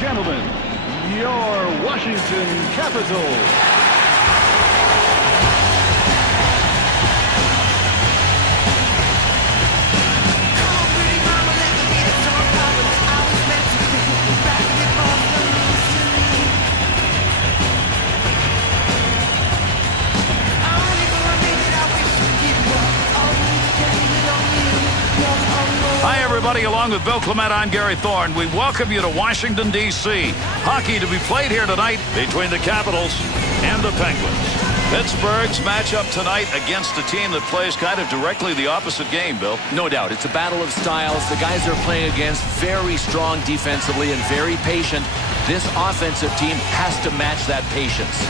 Gentlemen, your Washington Capitals. Hi, everybody. Along with Bill Clement, I'm Gary Thorne. We welcome you to Washington, D.C. Hockey to be played here tonight between the Capitals and the Penguins. Pittsburgh's matchup tonight against a team that plays kind of directly the opposite game, Bill. No doubt. It's a battle of styles. The guys they're playing against very strong defensively and very patient. This offensive team has to match that patience.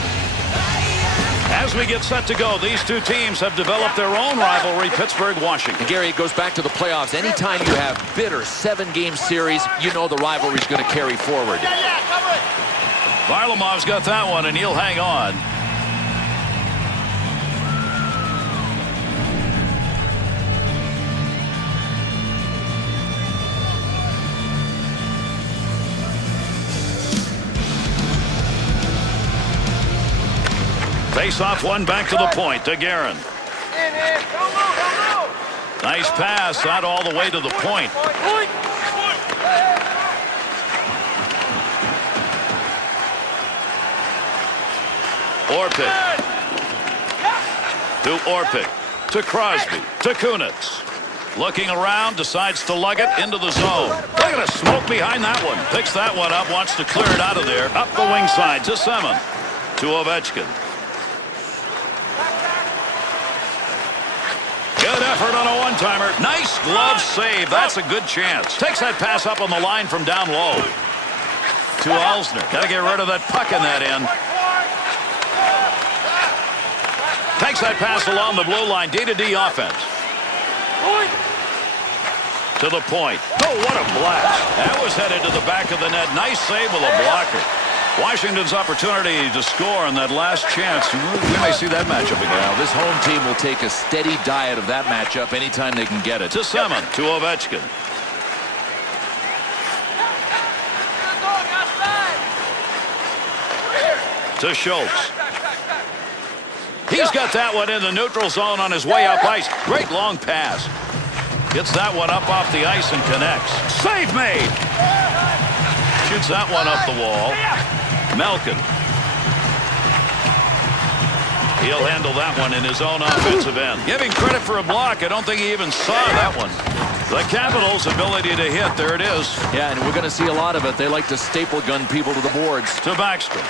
As we get set to go, these two teams have developed their own rivalry, Pittsburgh-Washington. And Gary, it goes back to the playoffs. Anytime you have bitter 7-game series, you know the rivalry's going to carry forward. Varlamov's got that one, and he'll hang on. Face-off one back to the point to Guerin. Nice pass, not all the way to the point. Orpik. To Orpik. To Crosby. To Kunitz. Looking around, decides to lug it into the zone. Look at the smoke behind that one. Picks that one up, wants to clear it out of there. Up the wing side to Semin. To Ovechkin. Good effort on a one-timer. Nice glove save. That's a good chance. Takes that pass up on the line from down low. To Alsner. Got to get rid of that puck in that end. Takes that pass along the blue line. D-to-D offense. To the point. Oh, what a blast. That was headed to the back of the net. Nice save with a blocker. Washington's opportunity to score on that last chance. We may see that matchup again. Well, this home team will take a steady diet of that matchup anytime they can get it. To Semin. To Ovechkin. To Schultz. He's got that one in the neutral zone on his way up ice. Great long pass. Gets that one up off the ice and connects. Save made. Shoots that one up the wall. Malkin. He'll handle that one in his own offensive end. Giving credit for a block. I don't think he even saw that one. The Capitals' ability to hit. There it is. Yeah, and we're going to see a lot of it. They like to staple gun people to the boards. To Backstrom.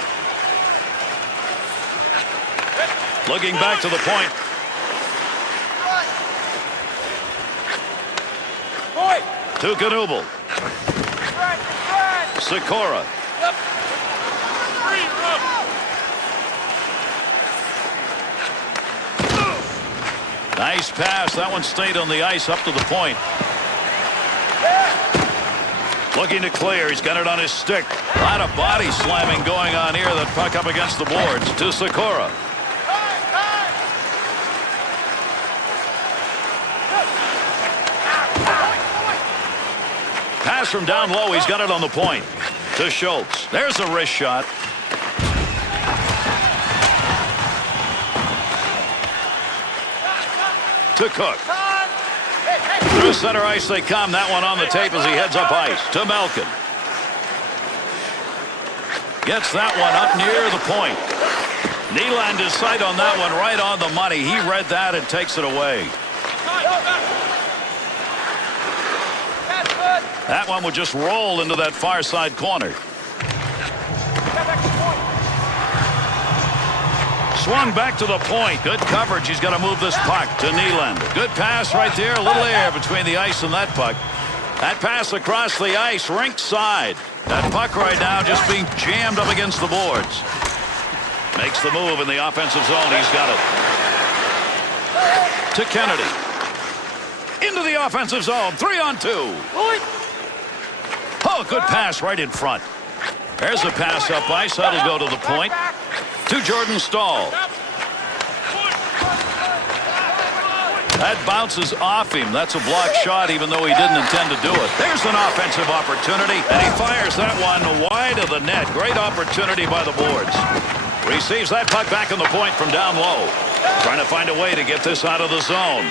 Looking back to the point. To Knubel. Sikora. Nice pass. That one stayed on the ice up to the point. Looking to clear. He's got it on his stick. A lot of body slamming going on here. That puck up against the boards. To Sikora. Pass from down low. He's got it on the point. To Schultz. There's a wrist shot. To Cook. Through center ice they come. That one on the tape as he heads up ice. To Malkin. Gets that one up near the point. Nylander's sight on that one right on the money. He read that and takes it away. That one would just roll into that far side corner. Swung back to the point. Good coverage. He's got to move this puck to Nylander. Good pass right there. A little air between the ice and that puck. That pass across the ice, rink side. That puck right now just being jammed up against the boards. Makes the move in the offensive zone. He's got it. To Kennedy. Into the offensive zone. 3-on-2. Oh, good pass right in front. There's a pass up ice. That'll go to the point. To Jordan Staal. That bounces off him. That's a blocked shot, even though he didn't intend to do it. There's an offensive opportunity, and he fires that one wide of the net. Great opportunity by the boards. Receives that puck back on the point from down low. Trying to find a way to get this out of the zone.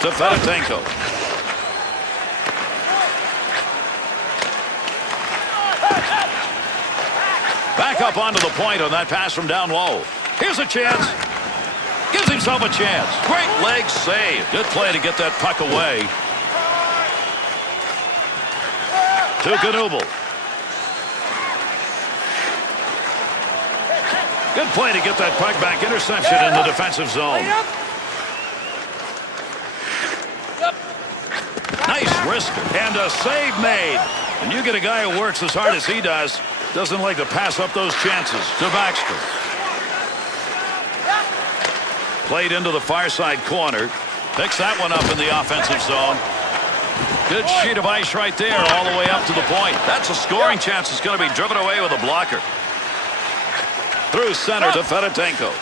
To Fedotenko. Back up onto the point on that pass from down low. Here's a chance. Gives himself a chance. Great leg save. Good play to get that puck away. To Knuble. Good play to get that puck back. Interception in the defensive zone. Nice wrister. And a save made. And you get a guy who works as hard as he does. Doesn't like to pass up those chances. To Baxter. Played into the far side corner. Picks that one up in the offensive zone. Good sheet of ice right there all the way up to the point. That's a scoring chance. It's going to be driven away with a blocker. Through center to Fedotenko.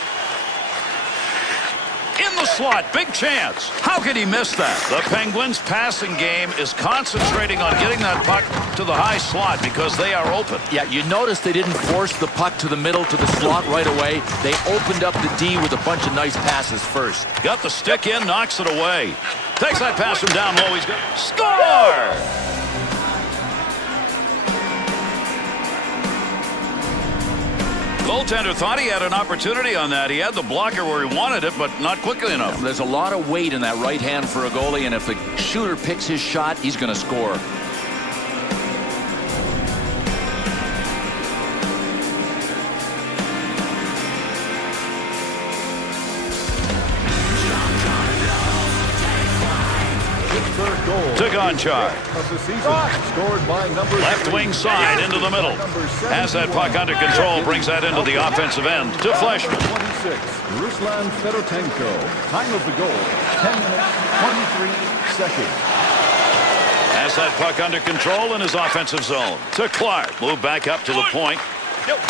In the slot. Big chance. How could he miss that? The Penguins' passing game is concentrating on getting that puck to the high slot because they are open. Yeah, you notice they didn't force the puck to the middle to the slot right away. They opened up the D with a bunch of nice passes first. Got the stick in, knocks it away. Takes that pass from down low. He's good. Score! Goaltender thought he had an opportunity on that. He had the blocker where he wanted it, but not quickly enough. There's a lot of weight in that right hand for a goalie, and if the shooter picks his shot, he's going to score. To Gonchar. Of the season, scored by number Left wing side into the middle. Has that puck under control, brings that into the offensive end. To Fleshman. 26, Ruslan Fedotenko. Time of the goal, 10 minutes, 23 seconds. Has that puck under control in his offensive zone. To Clark. Move back up to the point.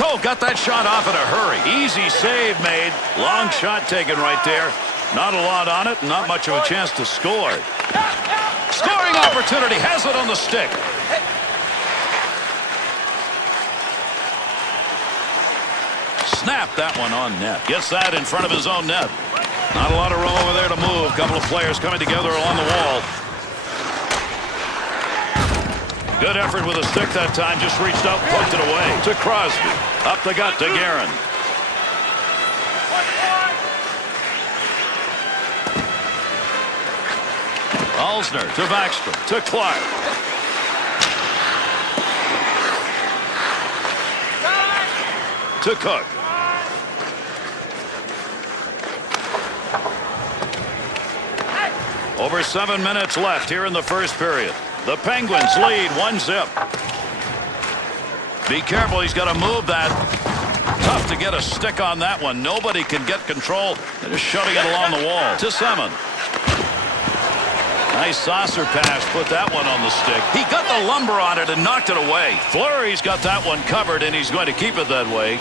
Oh, got that shot off in a hurry. Easy save made. Long shot taken right there. Not a lot on it, not much of a chance to score. Scoring opportunity, has it on the stick. Snap that one on net. Gets that in front of his own net. Not a lot of room over there to move. Couple of players coming together along the wall. Good effort with a stick that time. Just reached out, poked it away. To Crosby. Up the gut to Guerin. Alsner to Backstrom. To Clark. To Cook. Over 7 minutes left here in the first period. The Penguins lead 1-0. Be careful. He's got to move that. Tough to get a stick on that one. Nobody can get control. They're just shoving it along the wall. To Semin. Nice saucer pass. Put that one on the stick. He got the lumber on it and knocked it away. Fleury's got that one covered, and he's going to keep it that way.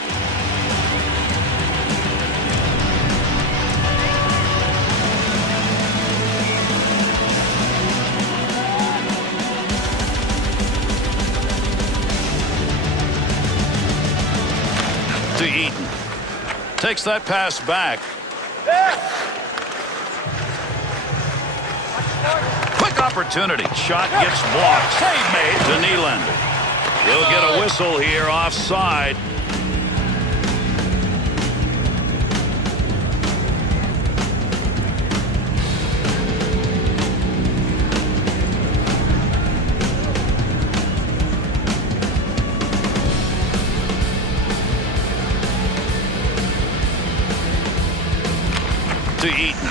To Eaton. Takes that pass back. Quick opportunity. Shot gets blocked. Save made to Nylander. He'll get a whistle here offside. to Eaton.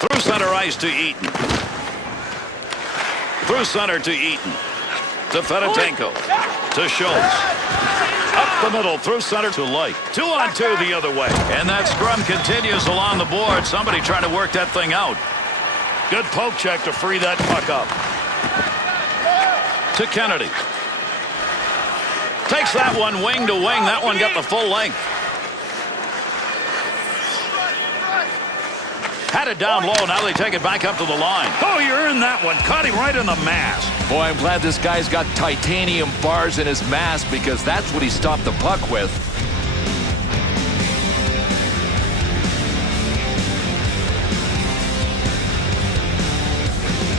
Through center ice to Eaton. Through center to Eaton. To Fedotenko. To Schultz. Up the middle, through center to Light. 2-on-2 the other way. And that scrum continues along the board. Somebody trying to work that thing out. Good poke check to free that puck up. To Kennedy. Takes that one wing to wing. That one got the full length. Had it down low. Now they take it back up to the line. Oh, you earned that one. Caught him right in the mask. Boy, I'm glad this guy's got titanium bars in his mask because that's what he stopped the puck with.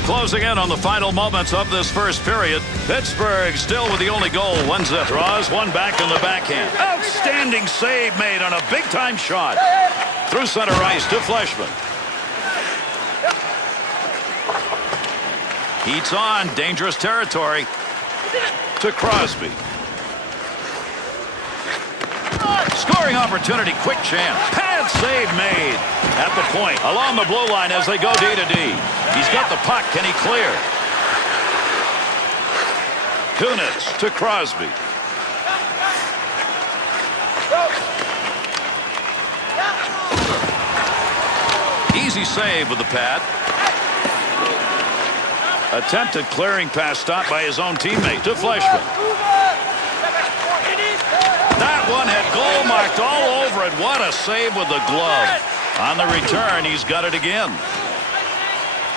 Closing in on the final moments of this first period. Pittsburgh still with the only goal. 1-0. Draws one back in the backhand. Outstanding save made on a big-time shot. Through center ice to Fleshman. Heats on. Dangerous territory. To Crosby. Scoring opportunity. Quick chance. Pad save made. At the point. Along the blue line as they go D to D. He's got the puck. Can he clear? Kunitz to Crosby. Easy save with the pad. Attempted clearing pass stopped by his own teammate to Fleshman. That one had goal marked all over it. What a save with the glove. On the return, he's got it again.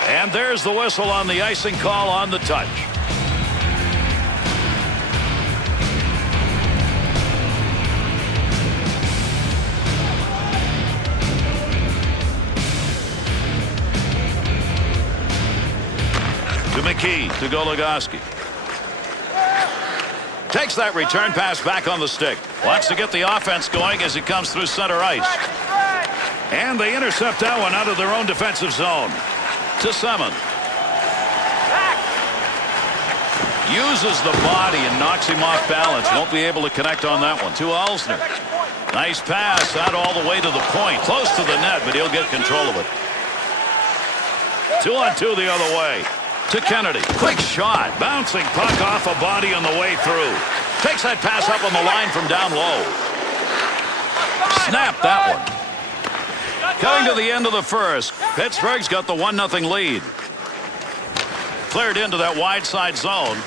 And there's the whistle on the icing call on the touch. To McKee, to Goligoski. Takes that return pass back on the stick. Wants to get the offense going as it comes through center ice. And they intercept that one out of their own defensive zone. To Semin. Uses the body and knocks him off balance. Won't be able to connect on that one. To Alsner. Nice pass out all the way to the point. Close to the net, but he'll get control of it. 2-on-2 the other way. To Kennedy. Quick shot. Bouncing puck off a body on the way through. Takes that pass up on the line from down low. Snap that one. Coming to the end of the first. Pittsburgh's got the 1-0 lead. Cleared into that wide side zone.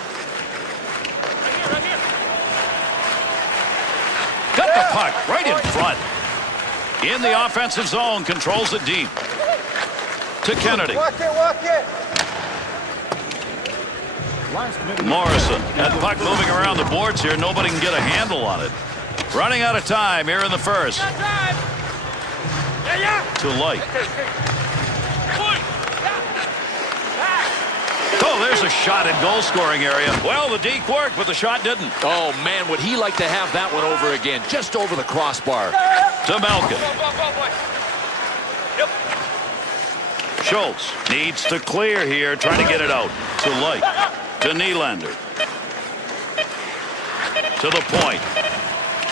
Got the puck right in front. In the offensive zone. Controls it deep. To Kennedy. Walk it. Morrison. That puck moving around the boards here. Nobody can get a handle on it. Running out of time here in the first. To Light. Oh, there's a shot in goal scoring area. Well, the deke worked, but the shot didn't. Oh, man, would he like to have that one over again. Just over the crossbar. To Malkin. Schultz needs to clear here, trying to get it out. To Light. To Nylander. To the point.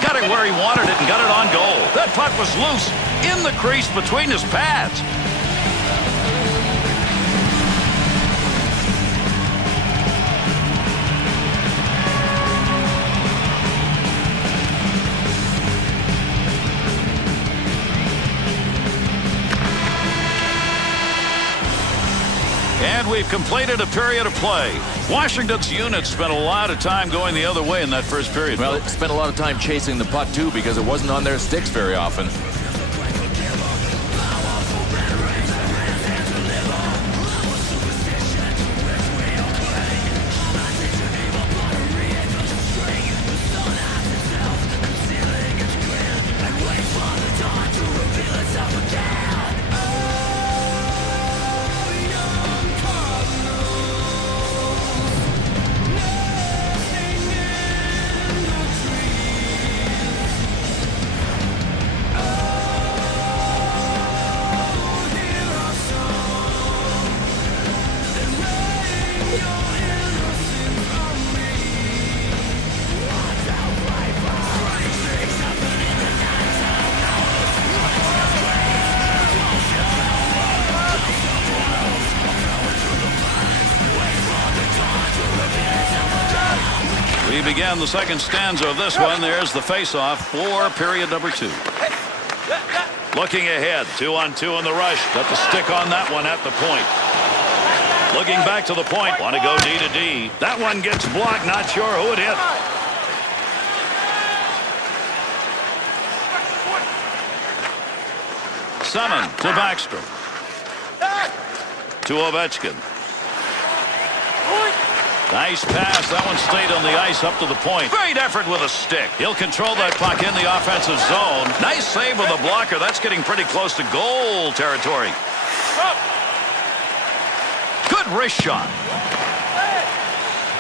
Got it where he wanted it and got it on goal. That puck was loose in the crease between his pads. And we've completed a period of play. Washington's unit spent a lot of time going the other way in that first period. Well, it spent a lot of time chasing the puck, too, because it wasn't on their sticks very often. We began the second stanza of this one. There's the face-off for period number 2. Looking ahead, 2-on-2 in the rush. Got the stick on that one at the point. Looking back to the point. Want to go D to D. That one gets blocked. Not sure who it hit. Summon to Backstrom. To Ovechkin. Nice pass. That one stayed on the ice up to the point. Great effort with a stick. He'll control that puck in the offensive zone. Nice save with a blocker. That's getting pretty close to goal territory. Good wrist shot.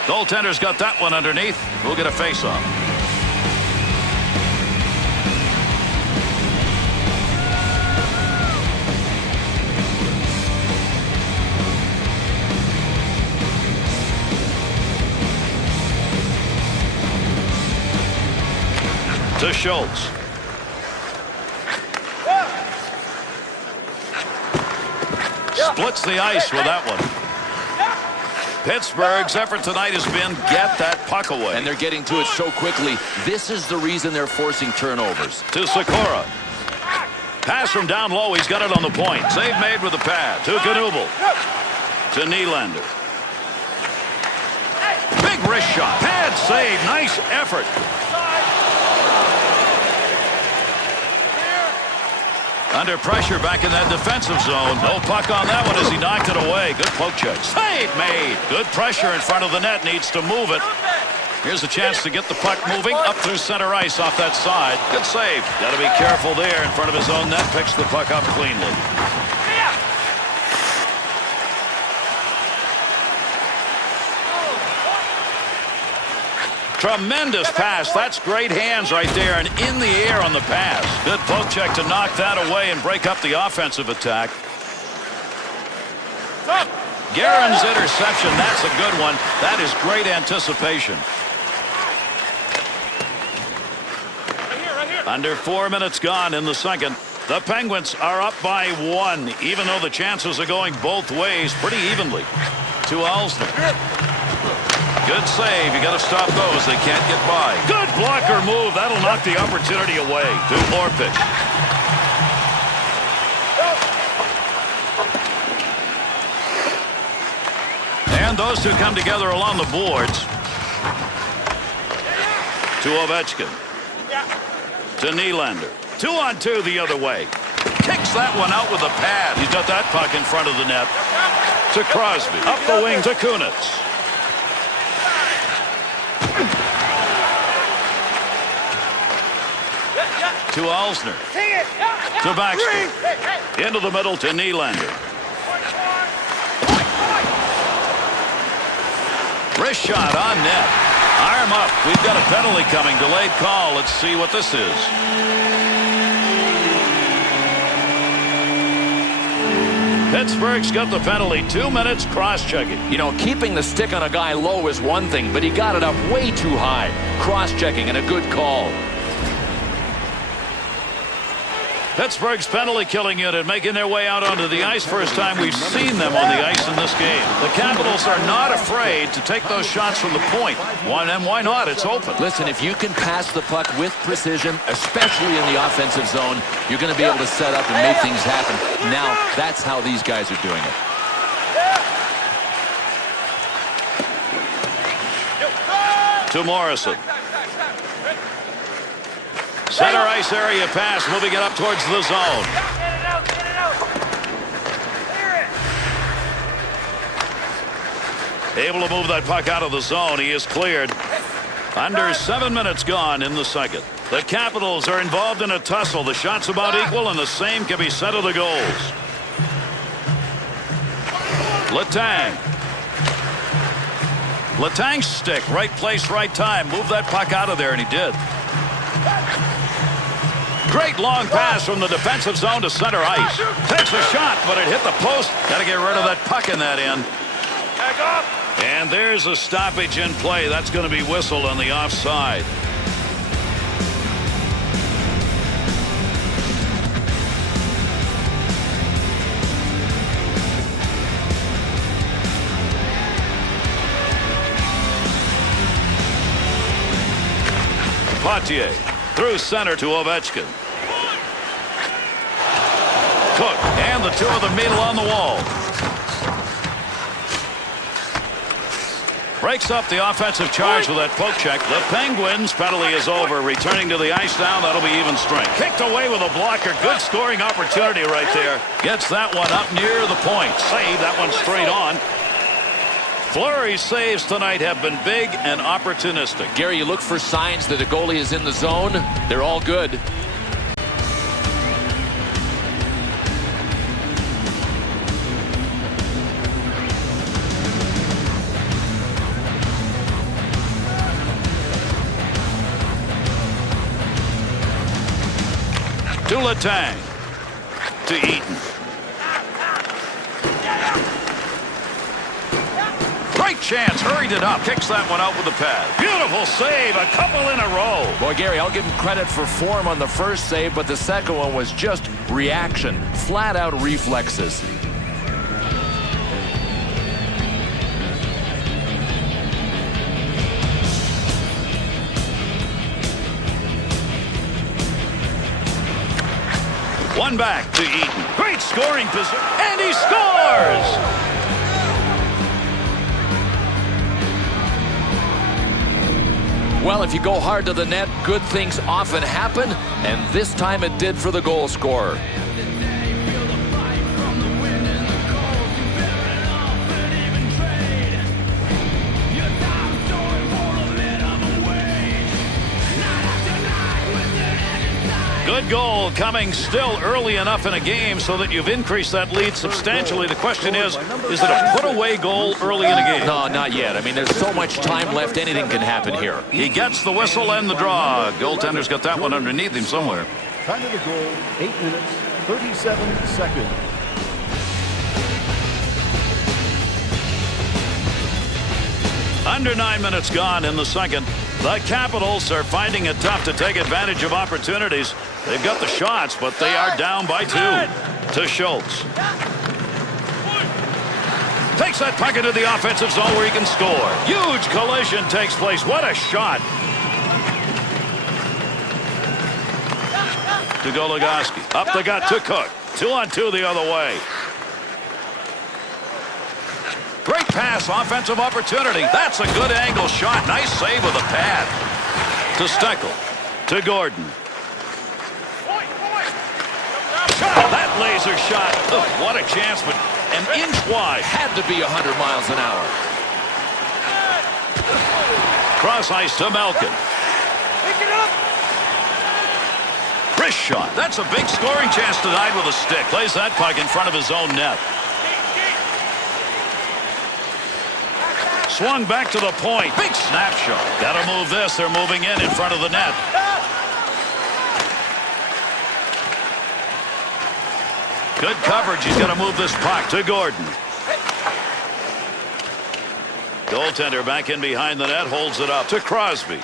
Goaltender's got that one underneath. We'll get a face-off. To Schultz. Splits the ice with that one. Pittsburgh's effort tonight has been get that puck away. And they're getting to it so quickly. This is the reason they're forcing turnovers. To Sikora. Pass from down low. He's got it on the point. Save made with the pad. To Knubel. To Nylander. Big wrist shot. Pad save. Nice effort. Under pressure back in that defensive zone. No puck on that one as he knocked it away. Good poke check. Save made. Good pressure in front of the net. Needs to move it. Here's a chance to get the puck moving up through center ice off that side. Good save. Got to be careful there in front of his own net. Picks the puck up cleanly. Tremendous pass. That's great hands right there and in the air on the pass. Good poke check to knock that away and break up the offensive attack. Guerin's interception. That's a good one. That is great anticipation. Under 4 minutes gone in the second. The Penguins are up by 1, even though the chances are going both ways pretty evenly. To Alsner. Good save. You got to stop those. They can't get by. Good blocker move. That'll knock the opportunity away. To Orpik. And those two come together along the boards. To Ovechkin. To Nylander. 2-on-2 the other way. Kicks that one out with a pad. He's got that puck in front of the net. To Crosby. Up the wing to Kunitz. To Alsner. To Backstrom. Into the middle to Nylander. Wrist shot on net. Arm up. We've got a penalty coming. Delayed call. Let's see what this is. Pittsburgh's got the penalty. 2 minutes cross-checking. You know, keeping the stick on a guy low is one thing, but he got it up way too high. Cross-checking and a good call. Pittsburgh's penalty-killing unit making their way out onto the ice. First time we've seen them on the ice in this game. The Capitals are not afraid to take those shots from the point. And why not? It's open. Listen, if you can pass the puck with precision, especially in the offensive zone, you're going to be able to set up and make things happen. Now, that's how these guys are doing it. To Morrison. Center ice area pass, moving it up towards the zone. Able to move that puck out of the zone. He is cleared. Under 7 minutes gone in the second. The Capitals are involved in a tussle. The shots about equal, and the same can be said of the goals. Letang. Letang's stick, right place, right time. Move that puck out of there, and he did. Great long pass from the defensive zone to center ice. Takes a shot, but it hit the post. Got to get rid of that puck in that end. And there's a stoppage in play. That's going to be whistled on the offside. Potier. Through center to Ovechkin. Cook, and the two of them meet along the wall. Breaks up the offensive charge with that poke check. The Penguins' penalty is over. Returning to the ice now, that'll be even strength. Kicked away with a blocker. Good scoring opportunity right there. Gets that one up near the point. Save, that one straight on. Fleury's saves tonight have been big and opportunistic. Gary, you look for signs that a goalie is in the zone. They're all good. To Letang. To Eaton. Great chance. Hurried it up. Kicks that one out with the pad. Beautiful save. A couple in a row. Boy, Gary, I'll give him credit for form on the first save, but the second one was just reaction. Flat out reflexes. One back to Eaton. Great scoring position. And he scores! Well, if you go hard to the net, good things often happen, and this time it did for the goal scorer. Good goal coming still early enough in a game so that you've increased that lead substantially. The question is it a put-away goal early in a game? No, not yet. I mean, there's so much time left, anything can happen here. He gets the whistle and the draw. Goaltender's got that one underneath him somewhere. Time of the goal, 8 minutes, 37 seconds. Under 9 minutes gone in the second. The Capitals are finding it tough to take advantage of opportunities. They've got the shots, but they are down by 2. To Schultz. Takes that puck into the offensive zone where he can score. Huge collision takes place. What a shot. To Goligoski. Up the gut to Cook. 2-on-2 the other way. Great pass, offensive opportunity. That's a good angle shot. Nice save with a pad. To Steckel. To Gordon. Shot. That laser shot. Oh, what a chance, but an inch wide. Had to be 100 miles an hour. Cross ice to Malkin. Wrist shot. That's a big scoring chance tonight with a stick. Plays that puck in front of his own net. Swung back to the point. Big snapshot. Got to move this. They're moving in front of the net. Good coverage. He's got to move this puck to Gordon. Goaltender back in behind the net. Holds it up to Crosby.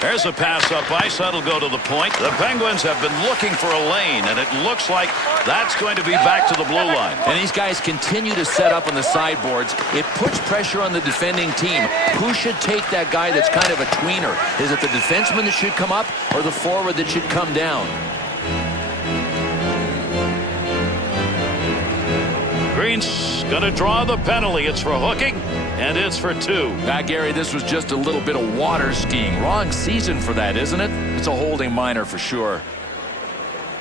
There's a pass up ice. That'll go to the point. The Penguins have been looking for a lane, and it looks like that's going to be back to the blue line. And these guys continue to set up on the sideboards. It puts pressure on the defending team. Who should take that guy that's kind of a tweener? Is it the defenseman that should come up or the forward that should come down? Green's going to draw the penalty. It's for hooking, and it's for 2. Gary, this was just a little bit of water skiing. Wrong season for that, isn't it? It's a holding minor for sure.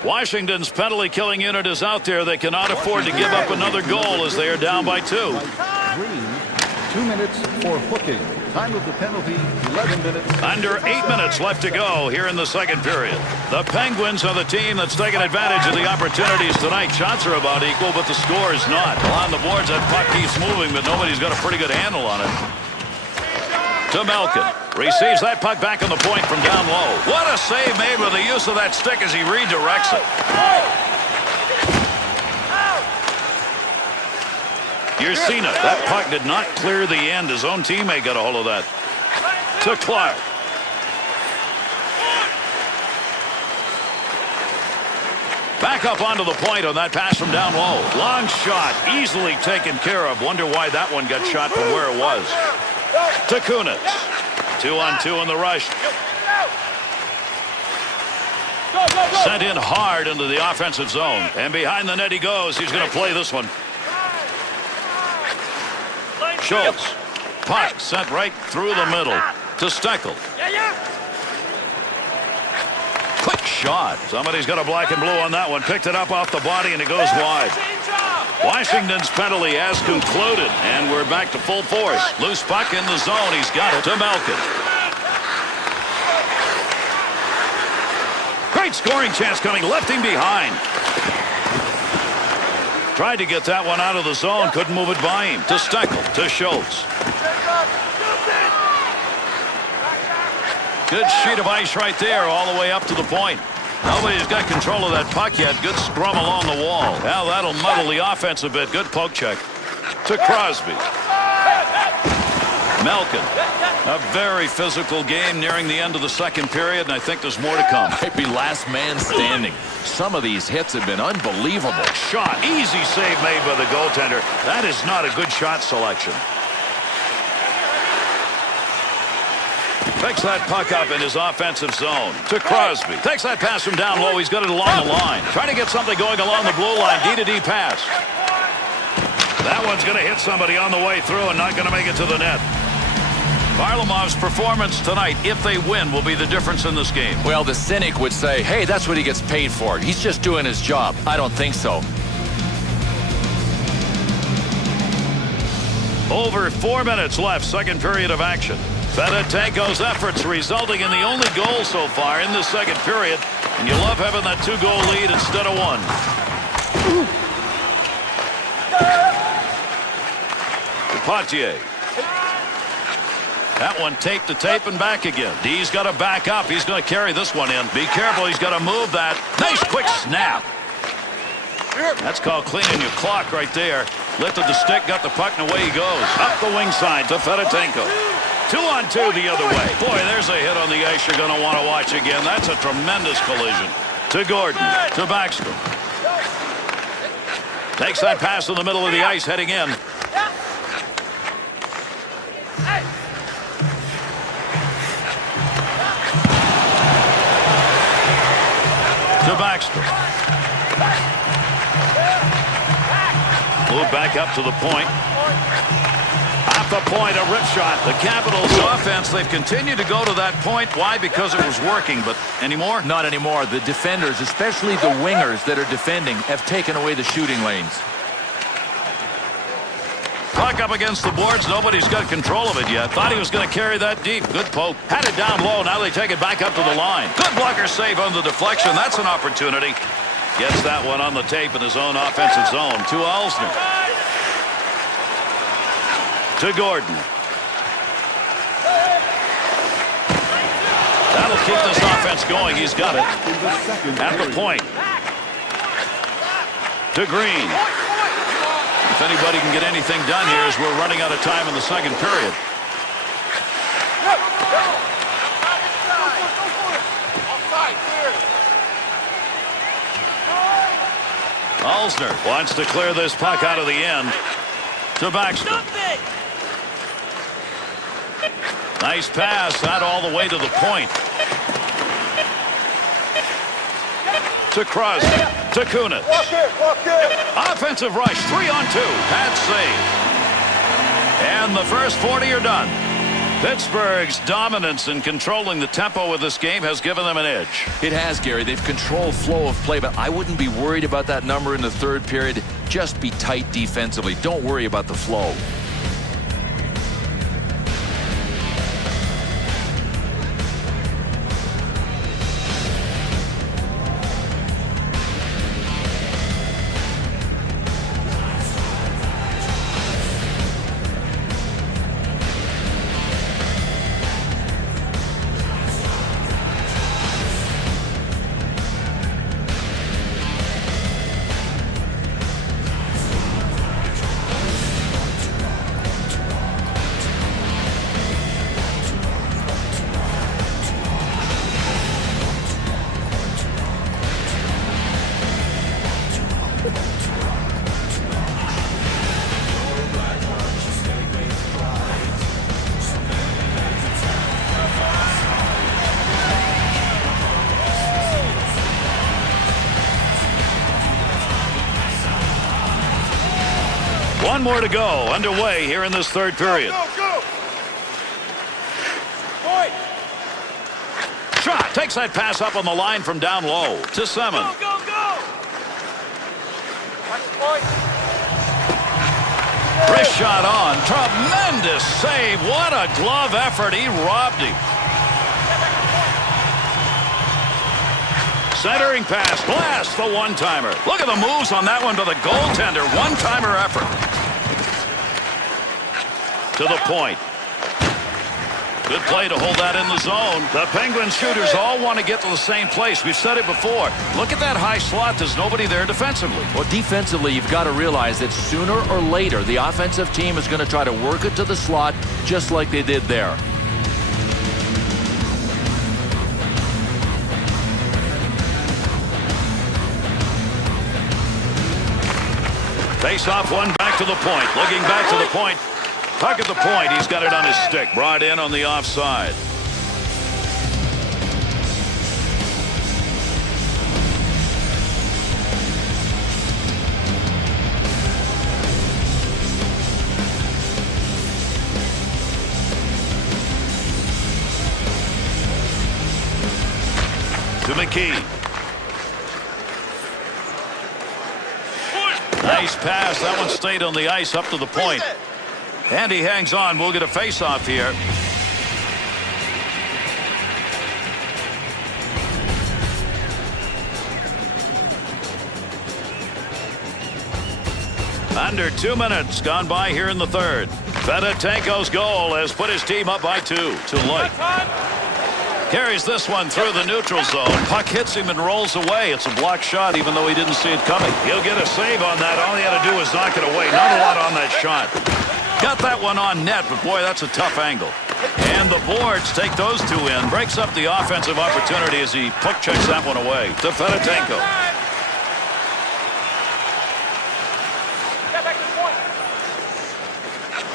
Washington's penalty-killing unit is out there. They cannot afford to give up another goal as they are down by 2. Green, 2 minutes for hooking. Time of the penalty, 11 minutes. Under 8 minutes left to go here in the second period. The Penguins are the team that's taken advantage of the opportunities tonight. Shots are about equal, but the score is not. On the boards, that puck keeps moving, but nobody's got a pretty good handle on it. To Malkin. Receives that puck back on the point from down low. What a save made with the use of that stick as he redirects it. Yersinuk. That puck did not clear the end. His own teammate got a hold of that. To Clark. Back up onto the point on that pass from down low. Long shot, easily taken care of. Wonder why that one got shot from where it was. To Kunitz. 2-on-2 in the rush. Sent in hard into the offensive zone. And behind the net he goes. He's going to play this one. Schultz. Puck sent right through the middle to Steckel. Quick shot. Somebody's got a black and blue on that one. Picked it up off the body and it goes wide. Washington's penalty has concluded. And we're back to full force. Loose puck in the zone. He's got it to Malkin. Great scoring chance coming. Left him behind. Tried to get that one out of the zone. Couldn't move it by him. To Steckel. To Schultz. Good sheet of ice right there all the way up to the point. Nobody's got control of that puck yet. Good scrum along the wall. Now that'll muddle the offense a bit. Good poke check. To Crosby. Malkin. A very physical game nearing the end of the second period, and I think there's more to come. Might be last man standing. Some of these hits have been unbelievable. Shot. Easy save made by the goaltender. That is not a good shot selection. Picks that puck up in his offensive zone. To Crosby. Takes that pass from down low. He's got it along the line. Trying to get something going along the blue line. D-to-D pass. That one's going to hit somebody on the way through and not going to make it to the net. Varlamov's performance tonight, if they win, will be the difference in this game. Well, the cynic would say, hey, that's what he gets paid for. He's just doing his job. I don't think so. Over 4 minutes left, second period of action. Fedotenko's efforts resulting in the only goal so far in the second period. And you love having that 2-goal lead instead of 1. Potier. That one taped to tape and back again. D's got to back up. He's going to carry this one in. Be careful. He's got to move that. Nice quick snap. That's called cleaning your clock right there. Lifted the stick, got the puck, and away he goes. Up the wing side to Fedotenko. 2-on-2 the other way. Boy, there's a hit on the ice you're going to want to watch again. That's a tremendous collision. To Gordon. To Backstrom. Takes that pass in the middle of the ice, heading in. To Backstrom. Move back up to the point. Off the point, a rip shot. The Capitals offense, they've continued to go to that point. Why? Because it was working, but anymore? Not anymore. The defenders, especially the wingers that are defending, have taken away the shooting lanes. Puck up against the boards. Nobody's got control of it yet. Thought he was going to carry that deep. Good poke. Had it down low. Now they take it back up to the line. Good blocker save on the deflection. That's an opportunity. Gets that one on the tape in his own offensive zone. To Alsner. To Gordon. That'll keep this offense going. He's got it. At the point. To Green. If anybody can get anything done here as we're running out of time in the second period. Alsner wants to clear this puck out of the end. To Backstrom. Nice pass, not all the way to the point. To Crosby. To Kunitz. Offensive rush, 3-on-2. Pad save. And the first 40 are done. Pittsburgh's dominance in controlling the tempo of this game has given them an edge. It has, Gary. They've controlled flow of play, but I wouldn't be worried about that number in the third period. Just be tight defensively. Don't worry about the flow. One more to go, underway here in this third period. Go. Point. Shot, takes that pass up on the line from down low to Semin. Go. Watch the point. Wrist shot on, tremendous save. What a glove effort, he robbed him. Centering pass, blast the one-timer. Look at the moves on that one to the goaltender. One-timer effort. To the point. Good play to hold that in the zone. The Penguins shooters all want to get to the same place. We've said it before. Look at that high slot. There's nobody there defensively. Well, defensively, you've got to realize that sooner or later, the offensive team is going to try to work it to the slot just like they did there. Face off one back to the point. Looking back to the point. Puck at the point. He's got it on his stick. Brought in on the offside. To McKee. Nice pass. That one stayed on the ice up to the point. And he hangs on. We'll get a face-off here. Under 2 minutes gone by here in the third. Fedotenko's goal has put his team up by 2 to Light. Carries this one through the neutral zone. Puck hits him and rolls away. It's a blocked shot even though he didn't see it coming. He'll get a save on that. All he had to do was knock it away. Not a lot on that shot. Got that one on net, but boy, that's a tough angle. And the boards take those two in. Breaks up the offensive opportunity as he puck checks that one away to Fedotenko.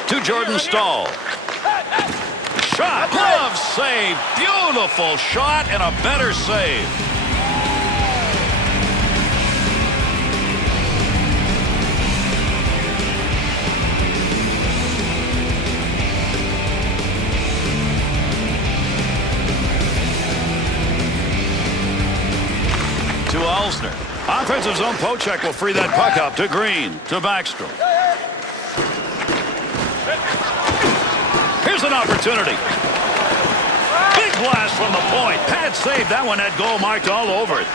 To Jordan Stahl. Shot, glove save, beautiful shot and a better save. To Alsner. Offensive zone poke-check will free that puck up to Green, to Backstrom. Here's an opportunity. Big blast from the point. Pad save. That one had goal marked all over it.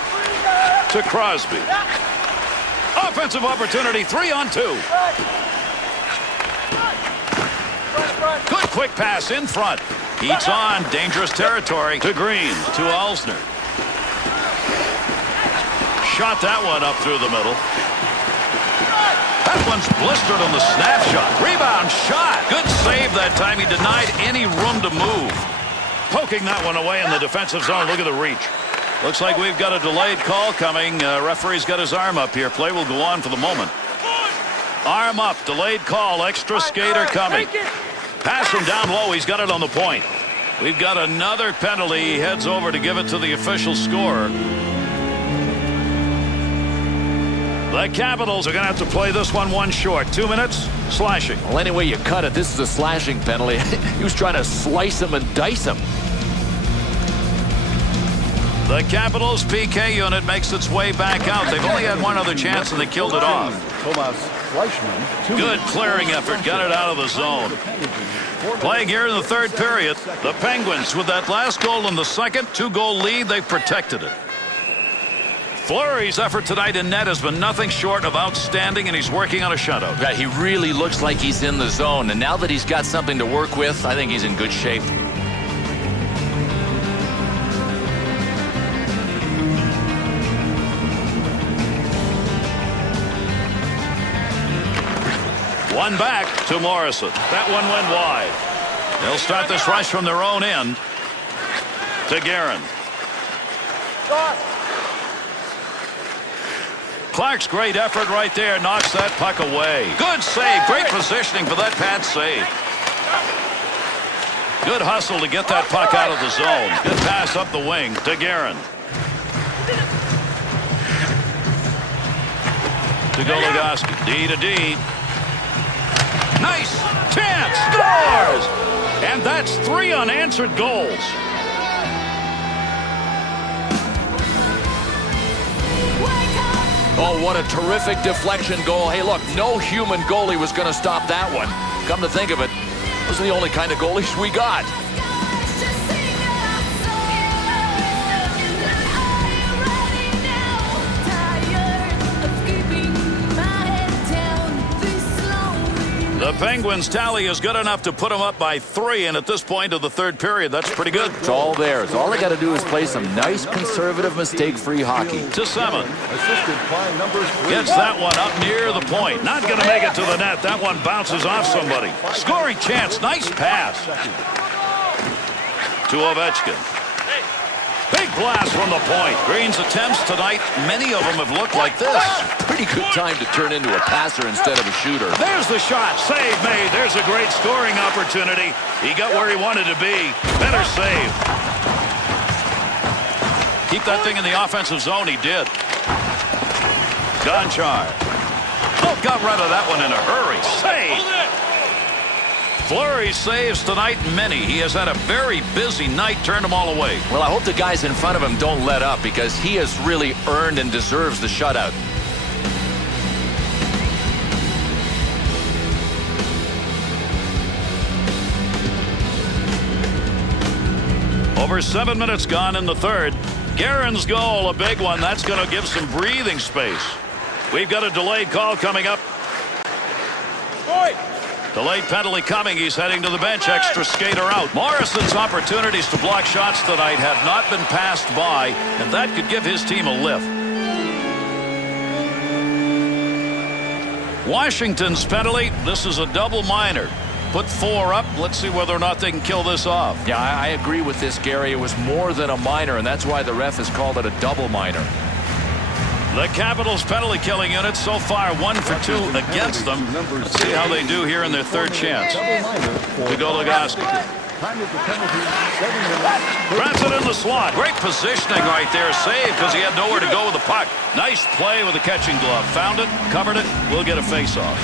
To Crosby. Offensive opportunity, 3-on-2. Good quick pass in front. Heats on. Dangerous territory. To Green. To Alsner. Shot that one up through the middle. That one's blistered on the snapshot. Rebound shot. Good save that time. He denied any room to move. Poking that one away in the defensive zone. Look at the reach. Looks like we've got a delayed call coming. Referee's got his arm up here. Play will go on for the moment. Arm up. Delayed call. Extra skater coming. Pass from down low. He's got it on the point. We've got another penalty. He heads over to give it to the official scorer. The Capitals are going to have to play this one short. 2 minutes, slashing. Well, any way you cut it, this is a slashing penalty. He was trying to slice him and dice him. The Capitals PK unit makes its way back out. They've only had one other chance and they killed it off. Good clearing effort. Got it out of the zone. Playing here in the third period. The Penguins with that last goal in the second. 2-goal lead. They've protected it. Fleury's effort tonight in net has been nothing short of outstanding, and he's working on a shutout. Yeah, he really looks like he's in the zone, and now that he's got something to work with, I think he's in good shape. One back to Morrison. That one went wide. They'll start this rush from their own end to Guerin. Clark's great effort right there knocks that puck away. Good save. Great positioning for that pad save. Good hustle to get that puck out of the zone. Good pass up the wing to Guerin. To Goligoski. D to D. Nice chance. Scores! And that's 3 unanswered goals. Oh, what a terrific deflection goal. Hey, look, no human goalie was going to stop that one. Come to think of it, those are the only kind of goalies we got. The Penguins' tally is good enough to put them up by 3, and at this point of the third period, that's pretty good. It's all theirs. All they got to do is play some nice, conservative, mistake-free hockey. To 7. Assisted by number 3. Gets that one up near the point. Not going to make it to the net. That one bounces off somebody. Scoring chance. Nice pass. To Ovechkin. Big blast from the point. Green's attempts tonight, many of them have looked like this. Pretty good time to turn into a passer instead of a shooter. There's the shot. Save made. There's a great scoring opportunity. He got where he wanted to be. Better save. Keep that thing in the offensive zone. He did. Gonchar. Oh, got rid of that one in a hurry. Save. Fleury saves tonight, many. He has had a very busy night, turned them all away. Well, I hope the guys in front of him don't let up because he has really earned and deserves the shutout. Over 7 minutes gone in the third. Guerin's goal, a big one. That's going to give some breathing space. We've got a delayed call coming up. Delayed penalty coming. He's heading to the bench. Extra skater out. Morrison's opportunities to block shots tonight have not been passed by, and that could give his team a lift. Washington's penalty. This is a double minor. Put 4 up. Let's see whether or not they can kill this off. Yeah, I agree with this, Gary. It was more than a minor, and that's why the ref has called it a double minor. The Capitals penalty killing unit so far 1 for 2 against them. Let's see how they do here in their third chance. To go Legoski. Grabs it in the slot. Great positioning right there. Save because he had nowhere to go with the puck. Nice play with the catching glove. Found it, covered it. We'll get a face-off.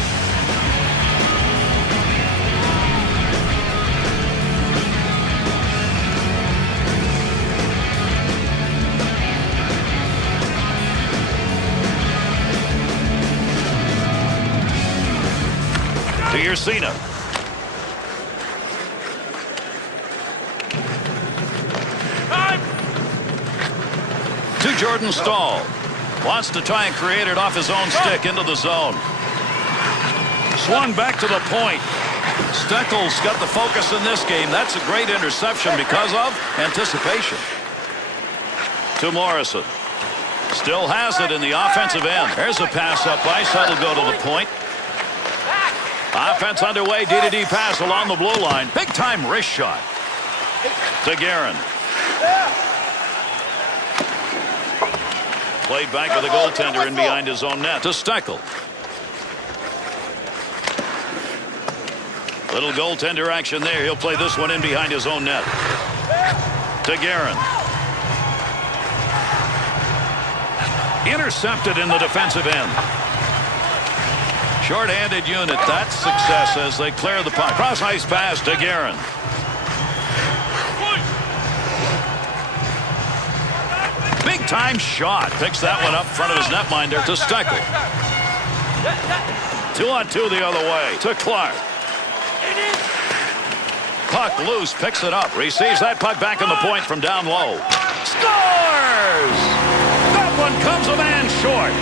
To Yercina. To Jordan Stahl. Wants to try and create it off his own stick into the zone. Swung back to the point. Steckel's got the focus in this game. That's a great interception because of anticipation. To Morrison. Still has it in the offensive end. There's a pass up ice. That'll go to the point. Offense underway. D-to-D pass along the blue line. Big time wrist shot. To Guerin. Played back with the goaltender in behind his own net. To Steckel. Little goaltender action there. He'll play this one in behind his own net. To Guerin. Intercepted in the defensive end. Short-handed unit. That's success as they clear the puck. Cross-ice pass to Guerin. Big-time shot. Picks that one up in front of his netminder to Steckel. 2-on-2 the other way to Clark. Puck loose. Picks it up. Receives that puck back on the point from down low. Scores! That one comes a man short.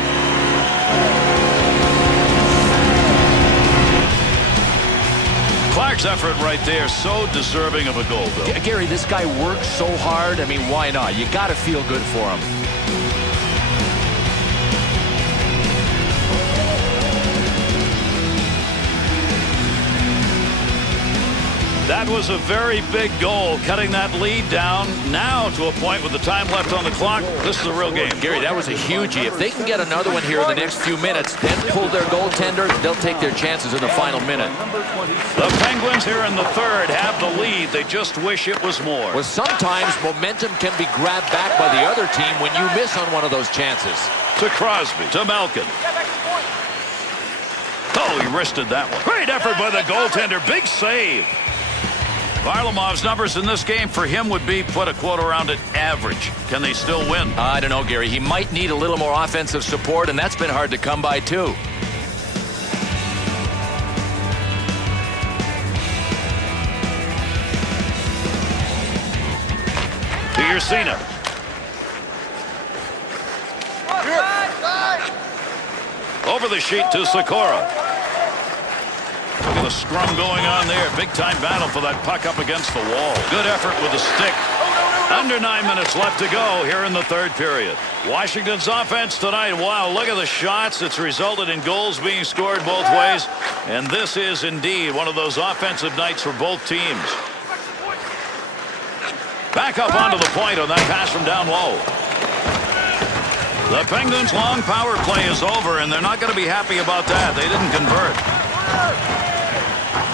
Clark's effort right there, so deserving of a goal, Bill. Gary, this guy works so hard. I mean, why not? You got to feel good for him. That was a very big goal, cutting that lead down now to a point with the time left on the clock. This is a real game. Gary, that was a hugie. If they can get another one here in the next few minutes, then pull their goaltender, they'll take their chances in the final minute. The Penguins here in the third have the lead. They just wish it was more. Well, sometimes momentum can be grabbed back by the other team when you miss on one of those chances. To Crosby, to Malkin. Oh, Oh, he wristed that one. Great effort by the goaltender. Big save. Varlamov's numbers in this game for him would be, put a quote around it, average. Can they still win? I don't know, Gary. He might need a little more offensive support, and that's been hard to come by, too. Cena. Over the sheet to Sikora. Look at the scrum going on there. Big-time battle for that puck up against the wall. Good effort with the stick. Under 9 minutes left to go here in the third period. Washington's offense tonight, wow, look at the shots. It's resulted in goals being scored both ways. And this is indeed one of those offensive nights for both teams. Back up onto the point on that pass from down low. The Penguins' long power play is over, and they're not going to be happy about that. They didn't convert.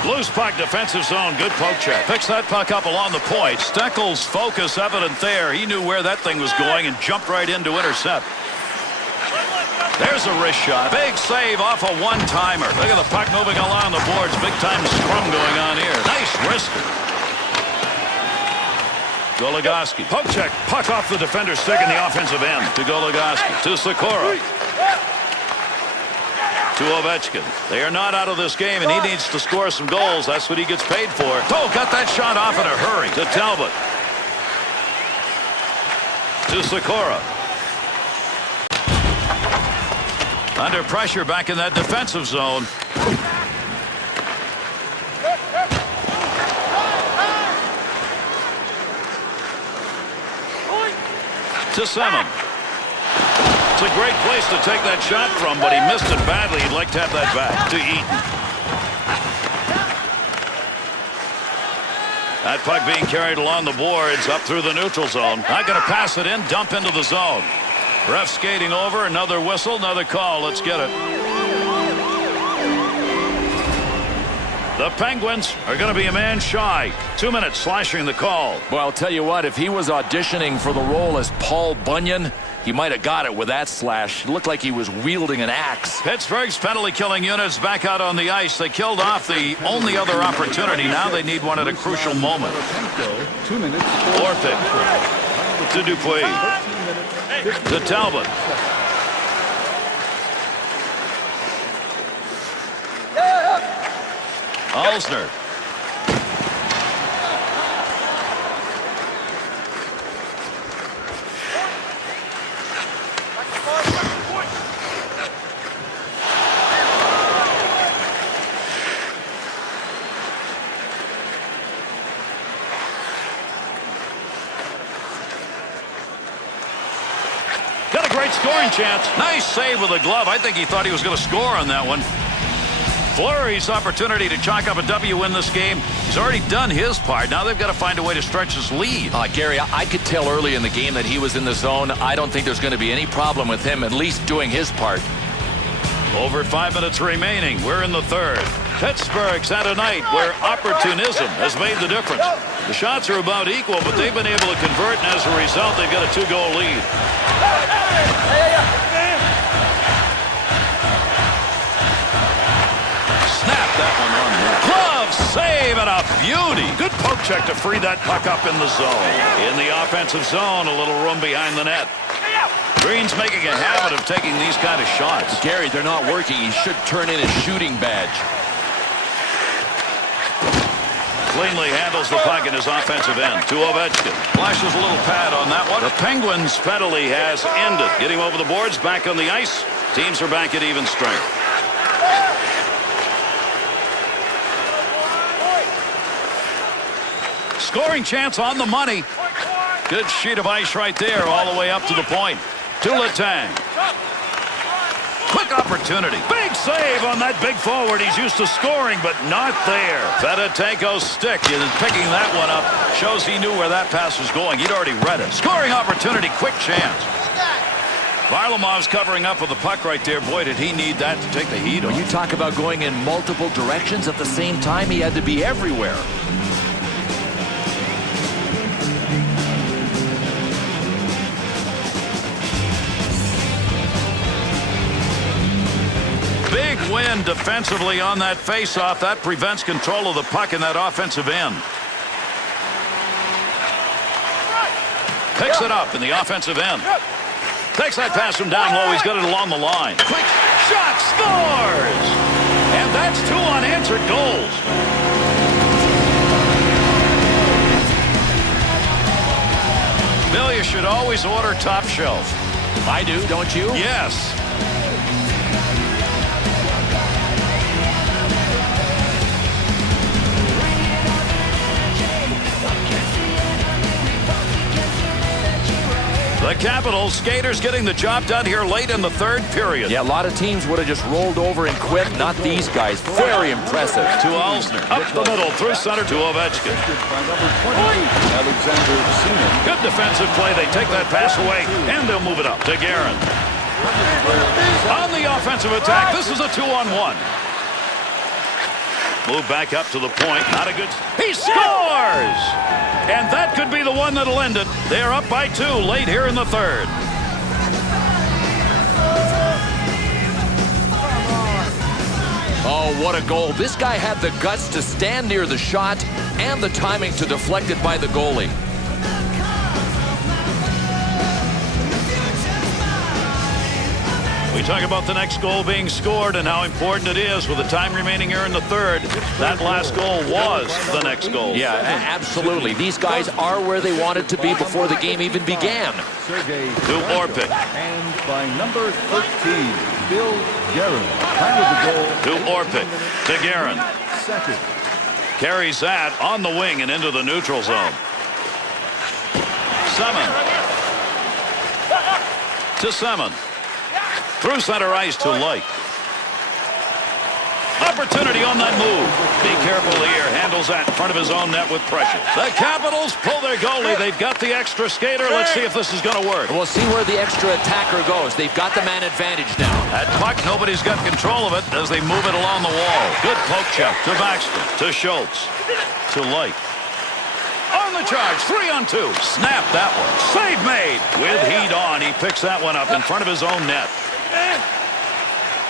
Loose puck, defensive zone. Good poke check. Picks that puck up along the point. Steckel's focus evident there. He knew where that thing was going and jumped right in to intercept. There's a wrist shot. Big save off a one-timer. Look at the puck moving along the boards. Big-time scrum going on here. Nice wrister. Goligoski. Poke check. Puck off the defender's stick in the offensive end. To Goligoski. To Sikora. To Ovechkin. They are not out of this game, and he needs to score some goals. That's what he gets paid for. Oh, got that shot off in a hurry. To Talbot. To Sikora. Under pressure back in that defensive zone. To Semin. It's a great place to take that shot from, but he missed it badly. He'd like to have that back. To Eaton. That puck being carried along the boards up through the neutral zone. Not going to pass it in. Dump into the zone. Ref skating over. Another whistle. Another call. Let's get it. The Penguins are going to be a man shy. 2 minutes slashing the call. Well, I'll tell you what, if he was auditioning for the role as Paul Bunyan, he might have got it with that slash. It looked like he was wielding an axe. Pittsburgh's penalty-killing units back out on the ice. They killed off the only other opportunity. Now they need one at a crucial moment. 2 minutes. Orpik. To Dupuis. To Talbot. Alsner. Got a great scoring chance. Nice save with a glove. I think he thought he was going to score on that one. Fleury's opportunity to chalk up a W in this game. He's already done his part. Now they've got to find a way to stretch his lead. Gary, I could tell early in the game that he was in the zone. I don't think there's going to be any problem with him at least doing his part. Over 5 minutes remaining. We're in the third. Pittsburgh's had a night where opportunism has made the difference. The shots are about equal, but they've been able to convert, and as a result, they've got a 2-goal lead. Snap that one on there. Glove save and a beauty. Good poke check to free that puck up in the zone. In the offensive zone, a little room behind the net. Green's making a habit of taking these kind of shots. Gary, they're not working. He should turn in his shooting badge. Cleanly handles the puck in his offensive end. To Ovechkin. Flashes a little pad on that one. The Penguins' penalty has ended. Get him over the boards, back on the ice. Teams are back at even strength. Scoring chance on the money. Good sheet of ice right there all the way up to the point. To Letang. Quick opportunity. Big save on that big forward. He's used to scoring, but not there. Fedotenko's stick is picking that one up. Shows he knew where that pass was going. He'd already read it. Scoring opportunity. Quick chance. Varlamov's covering up with the puck right there. Boy, did he need that to take the heat on. When you talk about going in multiple directions at the same time, he had to be everywhere. Big win in defensively on that faceoff. That prevents control of the puck in that offensive end. Picks it up in the offensive end. Takes that pass from down low. He's got it along the line. Quick shot, scores! And that's 2 unanswered goals. Bill, you should always order top shelf. I do, don't you? Yes. The Capitals skaters getting the job done here late in the third period. Yeah, a lot of teams would have just rolled over and quit. Not these guys. Very impressive. To Alsner. Up the middle, through center to Ovechkin. Good defensive play. They take that pass away, and they'll move it up to Guerin. On the offensive attack, this is a 2-on-1. Move back up to the point. Not a good... He scores! And that could be the one that'll end it. They're up by 2 late here in the third. Oh, what a goal. This guy had the guts to stand near the shot and the timing to deflect it by the goalie. We talk about the next goal being scored and how important it is with the time remaining here in the third. That last goal was the next goal. Yeah, absolutely. These guys are where they wanted to be before the game even began. To Orpik. And by number 13, Bill Guerin. Time of the goal. To Orpik. To Guerin. Second. Carries that on the wing and into the neutral zone. Semen. To Semen. Through center ice to Light. Opportunity on that move. Be careful here. Handles that in front of his own net with pressure. The Capitals pull their goalie. They've got the extra skater. Let's see if this is going to work. We'll see where the extra attacker goes. They've got the man advantage now. That puck, nobody's got control of it as they move it along the wall. Good poke check to Baxter. To Schultz. To Light. On the charge. 3-on-2. Snap that one. Save made. With heat on, he picks that one up in front of his own net.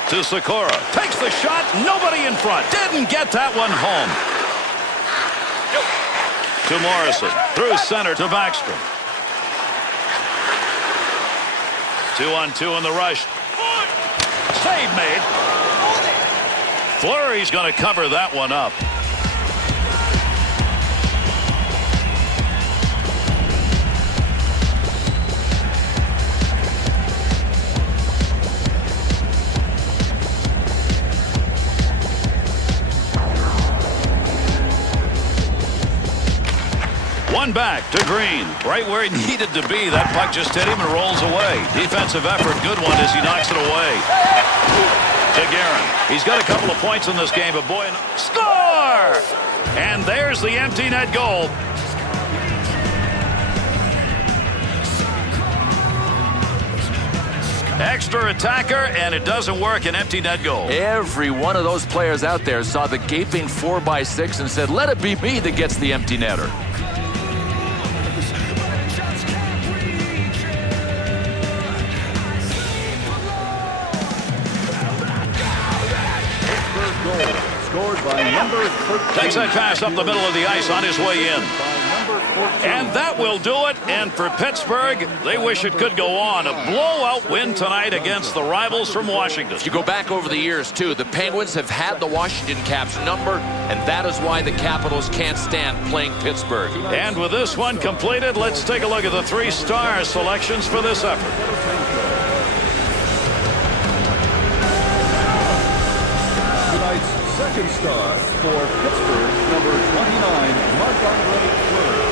To Sikora. Takes the shot. Nobody in front. Didn't get that one home. To Morrison. Through center to Backstrom. 2-on-2 in the rush. Save made. Fleury's going to cover that one up. One back to Green. Right where he needed to be. That puck just hit him and rolls away. Defensive effort. Good one as he knocks it away. To Guerin. He's got a couple of points in this game, but boy... Score! And there's the empty net goal. Extra attacker, and it doesn't work. An empty net goal. Every one of those players out there saw the gaping 4x6 and said, let it be me that gets the empty netter. Scored by number 13. Takes that pass up the middle of the ice on his way in. And that will do it. And for Pittsburgh, they wish it could go on. A blowout win tonight against the rivals from Washington. If you go back over the years, too, the Penguins have had the Washington Caps number, and that is why the Capitals can't stand playing Pittsburgh. And with this one completed, let's take a look at the 3-star selections for this effort. Second star for Pittsburgh, number 29, Marc-Andre Fleury.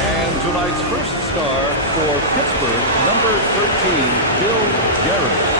And tonight's first star for Pittsburgh, number 13, Bill Guerin.